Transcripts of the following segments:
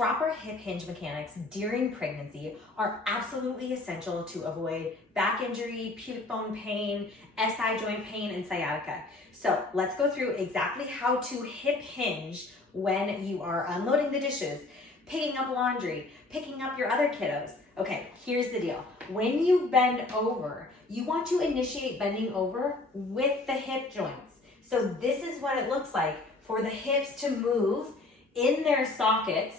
proper hip hinge mechanics during pregnancy are absolutely essential to avoid back injury, pubic bone pain, SI joint pain, and sciatica. So let's go through exactly how to hip hinge when you are unloading the dishes, picking up laundry, picking up your other kiddos. Okay, here's the deal. When you bend over, you want to initiate bending over with the hip joints. So this is what it looks like for the hips to move in their sockets,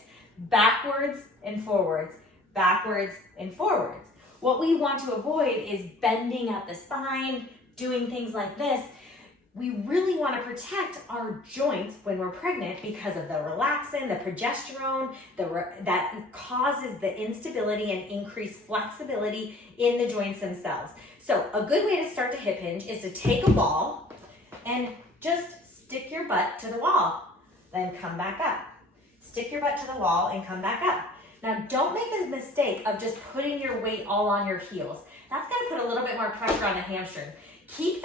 backwards and forwards, backwards and forwards. What we want to avoid is bending at the spine, doing things like this. We really want to protect our joints when we're pregnant because of the relaxin, the progesterone, that causes the instability and increased flexibility in the joints themselves. So a good way to start the hip hinge is to take a ball and just stick your butt to the wall, then come back up. Stick your butt to the wall and come back up. Now don't make the mistake of just putting your weight all on your heels. That's gonna put a little bit more pressure on the hamstring. Keep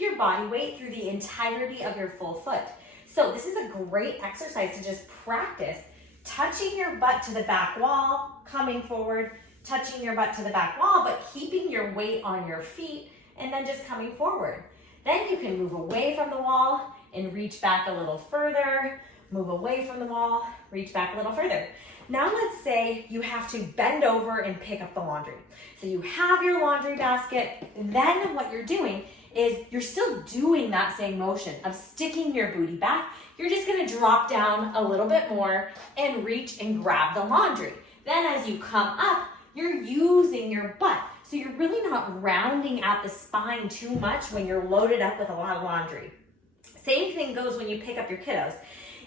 your body weight through the entirety of your full foot. So this is a great exercise to just practice touching your butt to the back wall, coming forward, touching your butt to the back wall, but keeping your weight on your feet and then just coming forward. Then you can move away from the wall and reach back a little further, move away from the wall, reach back a little further. Now let's say you have to bend over and pick up the laundry. So you have your laundry basket, then what you're doing is you're still doing that same motion of sticking your booty back. You're just gonna drop down a little bit more and reach and grab the laundry. Then as you come up, you're using your butt. So you're really not rounding at the spine too much when you're loaded up with a lot of laundry. Same thing goes when you pick up your kiddos.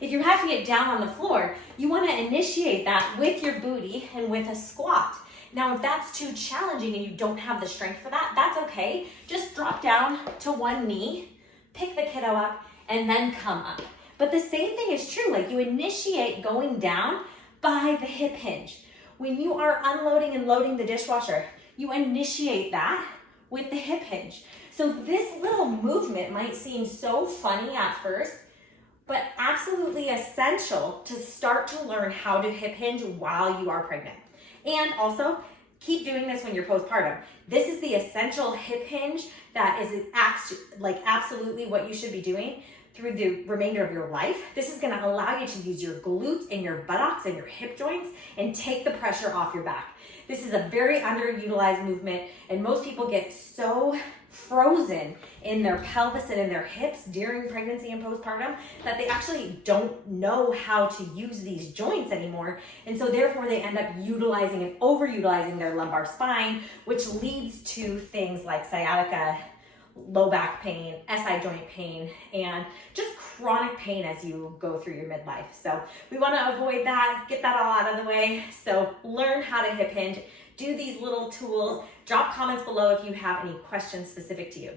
If you have to get down on the floor, you want to initiate that with your booty and with a squat. Now, if that's too challenging and you don't have the strength for that, that's okay. Just drop down to one knee, pick the kiddo up, and then come up. But the same thing is true, like you initiate going down by the hip hinge. When you are unloading and loading the dishwasher, you initiate that with the hip hinge. So this little movement might seem so funny at first, but absolutely essential to start to learn how to hip hinge while you are pregnant. And also, keep doing this when you're postpartum. This is the essential hip hinge that is absolutely what you should be doing through the remainder of your life. This is gonna allow you to use your glutes and your buttocks and your hip joints and take the pressure off your back. This is a very underutilized movement, and most people get so frozen in their pelvis and in their hips during pregnancy and postpartum that they actually don't know how to use these joints anymore. And so therefore they end up utilizing and overutilizing their lumbar spine, which leads to things like sciatica, low back pain, SI joint pain, and just chronic pain as you go through your midlife. So we want to avoid that, get that all out of the way. So learn how to hip hinge, do these little tools. Drop comments below if you have any questions specific to you.